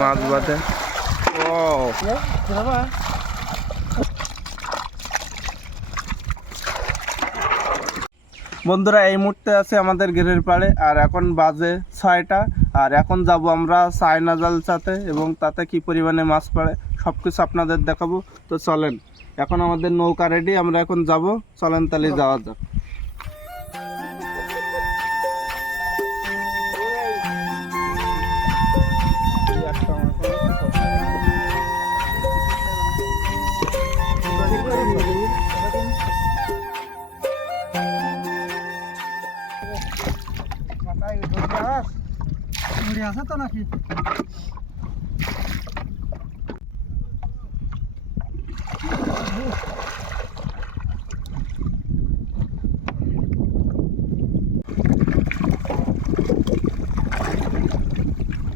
মাছ বাদে। ও বন্ধুরা এই মুহূর্তে আছে আমাদের গেরের পাড়ে আর এখন বাজে ছয়টা আর এখন যাব আমরা চায়না জাল চাতে এবং তাতে কি পরিমাণে মাছ পড়ে সব কিছু আপনাদের দেখাবো। তো চলেন এখন আমাদের নৌকা রেডি আমরা এখন যাব চলেন তাহলে যাওয়া যাক।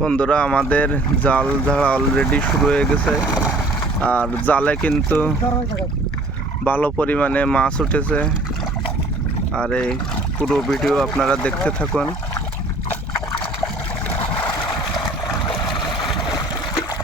বন্ধুরা, আমাদের জাল ঝাড়া অলরেডি শুরু হয়ে গেছে। আর জালে কিন্তু ভালো পরিমাণে মাছ উঠেছে। আর এই পুরো ভিডিও আপনারা দেখতে থাকুন।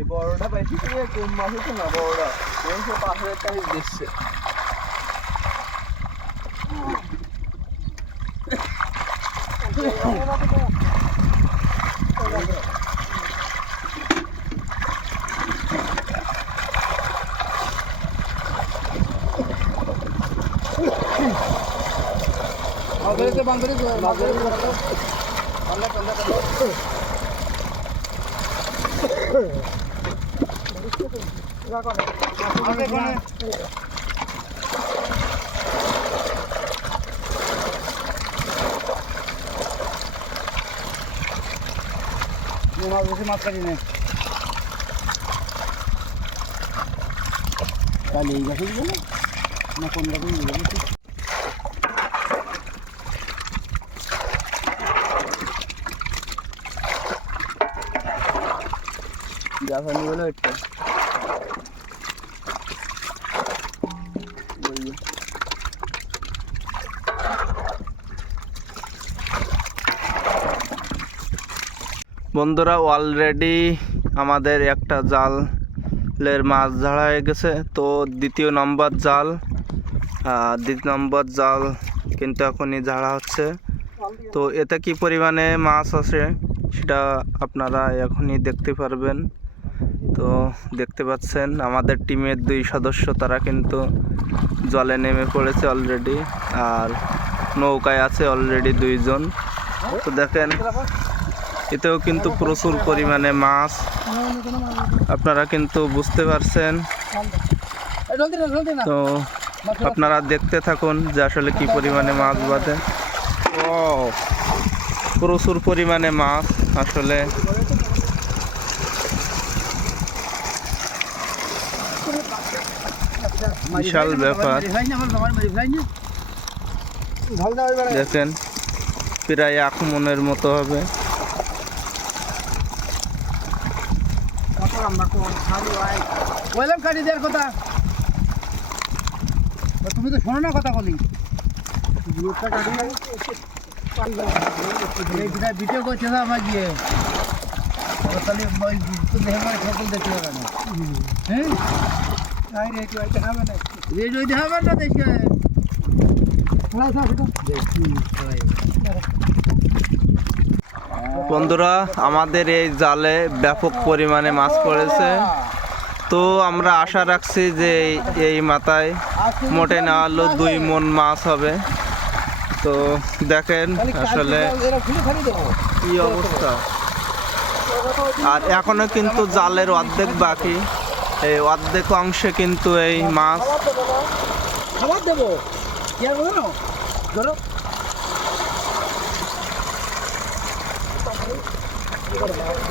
এই বড়টা বেশি থেকে কম মাছ হচ্ছে না বড়টা? তিনশো পাঁচ হাজার টাকা দিচ্ছে। মাছ কাটি নে তাহলে এই না কোন গাছে দিবে জাপানি বলে একটা বন্ধুরা অলরেডি আমাদের একটা জালের মাছ ঝাড়া হয়ে গেছে। তো দ্বিতীয় নম্বর জাল দ্বিতীয় নম্বর জাল কিন্তু এখনই ঝাড়া হচ্ছে। তো এতে কি পরিমাণে মাছ আছে সেটা আপনারা এখনই দেখতে পারবেন। তো দেখতে পাচ্ছেন, আমাদের টিমের দুই সদস্য, তারা কিন্তু জলে নেমে পড়েছে অলরেডি আর নৌকায় আছে অলরেডি দুইজন। তো দেখেন এতেও কিন্তু প্রচুর পরিমাণে মাছ। আপনারা কিন্তু বুঝতে পারছেন। তো আপনারা দেখতে থাকুন যে আসলে কি পরিমাণে মাছ বাঁধে। ও প্রচুর পরিমাণে মাছ আসলে। বিশাল ব্যাপার। দেখেন প্রায় এক মনের মতো হবে। কত কোন খালি ভাই কইলাম কাটি দেওয়ার কথা। তুমি তো শোনো না কথা বলি। কাটি ভিডিও করছে না আমার গিয়ে। তাহলে ওই তো দেখে মানে সকল দেখতে হবে না। হ্যাঁ? রে হবে না রে যদি হবে না দেখে দেখি বন্ধুরা, আমাদের এই জালে ব্যাপক পরিমাণে মাছ পড়েছে। তো আমরা আশা রাখছি যে এই- মাথায় মোটে না হলেও দুই মন মাছ হবে। তো দেখেন আসলে কি অবস্থা। আর এখনও কিন্তু জালের অর্ধেক বাকি। এই অর্ধেক অংশে কিন্তু এই মাছ। দেবো কি আর বলো ধরো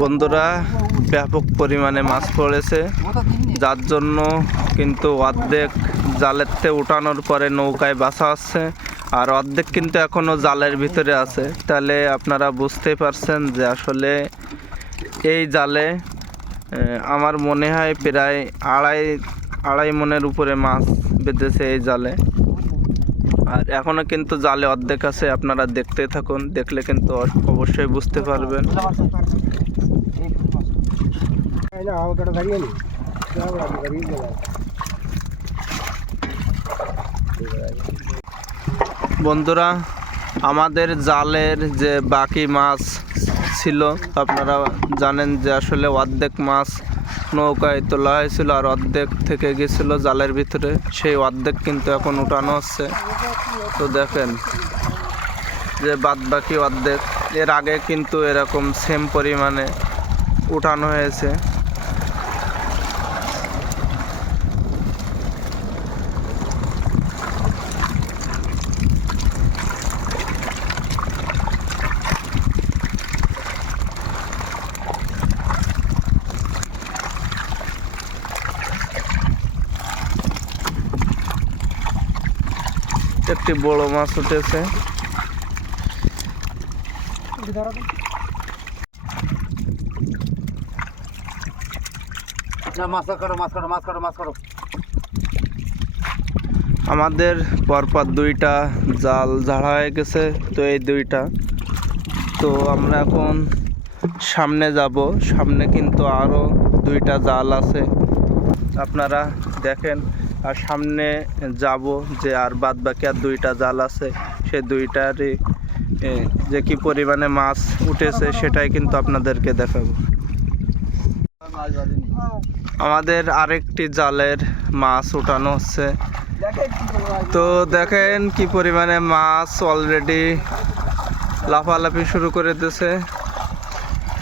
বন্ধুরা, ব্যাপক পরিমাণে মাছ পড়েছে। যার জন্য কিন্তু অর্ধেক জালেরতে উঠানোর পরে নৌকায় বাসা আছে, আর অর্ধেক কিন্তু এখনও জালের ভিতরে আছে। তাহলে আপনারা বুঝতেই পারছেন যে আসলে এই জালে আমার মনে হয় প্রায় আড়াই আড়াই মনের উপরে মাছ বেঁধেছে এই জালে। আর এখনও কিন্তু জালে অর্ধেক আছে, আপনারা দেখতে থাকুন, দেখলে কিন্তু অবশ্যই বুঝতে পারবেন। বন্ধুরা, আমাদের জালের যে বাকি মাছ ছিল, আপনারা জানেন যে আসলে অর্ধেক মাছ নৌকায় তোলা হয়েছিল আর অর্ধেক থেকে গেছিল জালের ভিতরে। সেই অর্ধেক কিন্তু এখন উঠানো হচ্ছে। তো দেখেন যে বাদ বাকি অর্ধেক। এর আগে কিন্তু এরকম সেম পরিমাণে উঠানো হয়েছে। একটি বড় মাছ উঠেছে। আমাদের পরপর দুইটা জাল ঝাড়া হয়ে গেছে তো এই দুইটা। তো আমরা এখন সামনে যাব। সামনে কিন্তু আরও দুইটা জাল আছে। আপনারা দেখেন আর সামনে যাব যে আর বাদ বাকি আর দুইটা জাল আছে, সে দুইটারই যে কি পরিমাণে মাছ উঠেছে সেটাই কিন্তু আপনাদেরকে দেখাবো আমাদের আরেকটি জালের মাছ উঠানো হচ্ছে। তো দেখেন কি পরিমাণে মাছ অলরেডি লাফালাফি শুরু করে দিয়েছে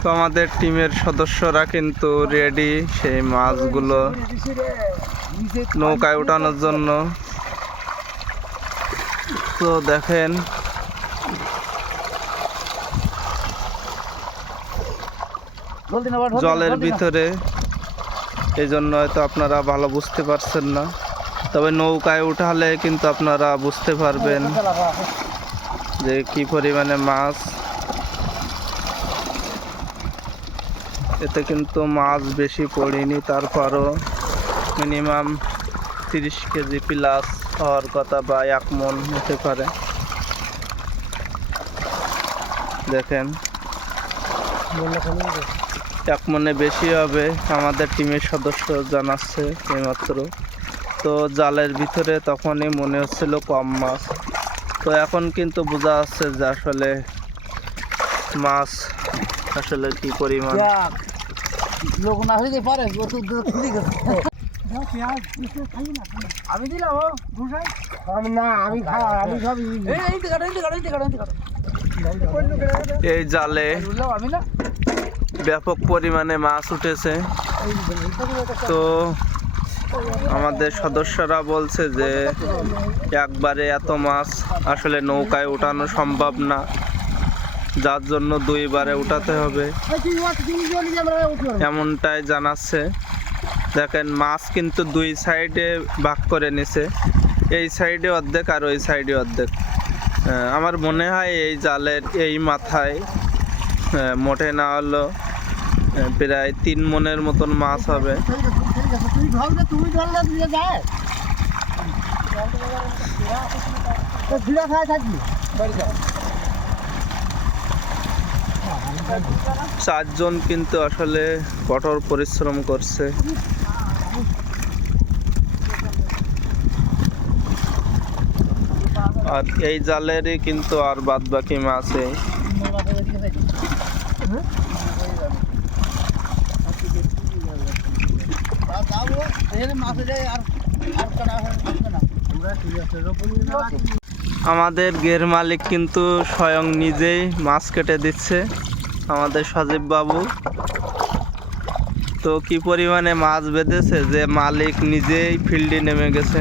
তো আমাদের টিমের সদস্যরা কিন্তু রেডি সেই মাছগুলো নৌকায় ওঠানোর জন্য। তো দেখেন, জলের ভিতরে। এই জন্য হয়তো আপনারা ভালো বুঝতে পারছেন না। তবে নৌকায় উঠালে কিন্তু আপনারা বুঝতে পারবেন যে কি পরিমাণে মাছ। এতে কিন্তু মাছ বেশি পড়েনি, তারপরও মিনিমাম তিরিশ কেজি প্লাস হওয়ার কথা বা এক মন হতে পারে। দেখেন। এক মনে বেশি হবে, আমাদের টিমের সদস্য জানাচ্ছে এইমাত্র। তো জালের ভিতরে তখনই মনে হচ্ছিল কম মাছ। তো এখন কিন্তু বোঝা যাচ্ছে যে আসলে মাছ আসলে কি পরিমাণ। লোক না হইতে পারে আমি দিলাম ও আমি না আমি খাওয়া আমি সব এই জালে আমি না ব্যাপক পরিমাণে মাছ উঠেছে তো আমাদের সদস্যরা বলছে যে একবারে এত মাছ আসলে নৌকায় উঠানো সম্ভব না যার জন্য দুইবারে উঠাতে হবে এমনটাই জানাচ্ছে দেখেন, মাছ কিন্তু দুই সাইডে ভাগ করে নিছে। এই সাইডে অর্ধেক আর ওই সাইডে অর্ধেক। আমার মনে হয় এই জালের এই মাথায় মোটে না হলো প্রায় তিন মনের মতন মাছ হবে। চারজন কিন্তু আসলে কঠোর পরিশ্রম করছে। আর এই জালেরই কিন্তু আর বাদ বাকি মাছ আমাদের গের মালিক কিন্তু স্বয়ং নিজেই মাছ কেটে দিচ্ছে। আমাদের সজীব বাবু। তো কি পরিমাণে মাছ বেঁধেছে যে মালিক নিজেই ফিল্ডে নেমে গেছে।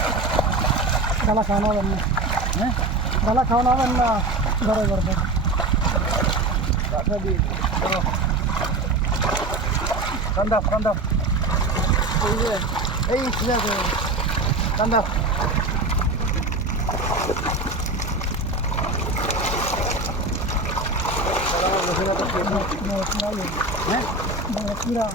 मला खाणार नाही मला खाणार ना बरोबर कंदा कंदा कंदा Kira.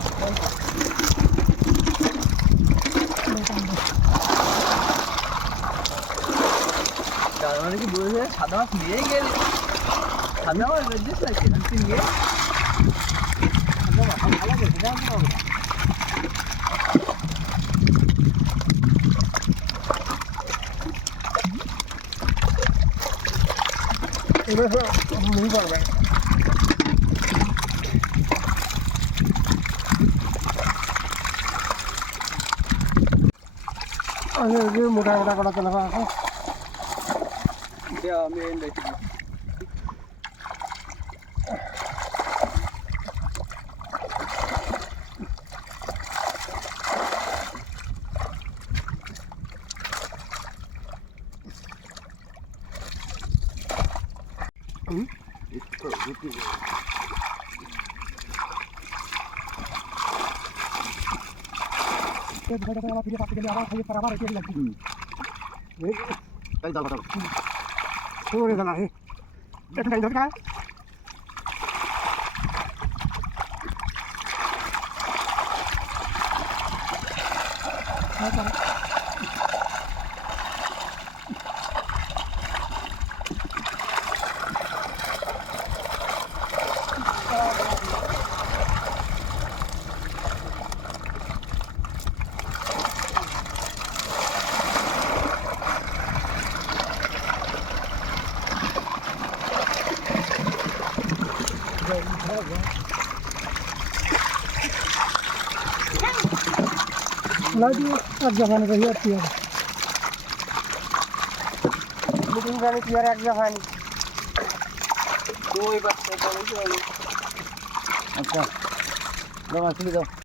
কি বলে সাদা মাছ নিয়ে গেলে সাদা মাছ বেঁধেছ না সেখান থেকে নিয়ে সাদা মাছ ভালো গেছে জানতে পারব এবার মুড়ি পারবে আমি মোটা মোটা করা চলে devam edin. 응? 이거 이렇게 빨리 달라달라 どれだな、え。やつがいるかだから。लाइट एक जगह नहीं रही आती है। मीटिंग जाने की एक जगह नहीं कोई बात नहीं अच्छा। दो मछली दो।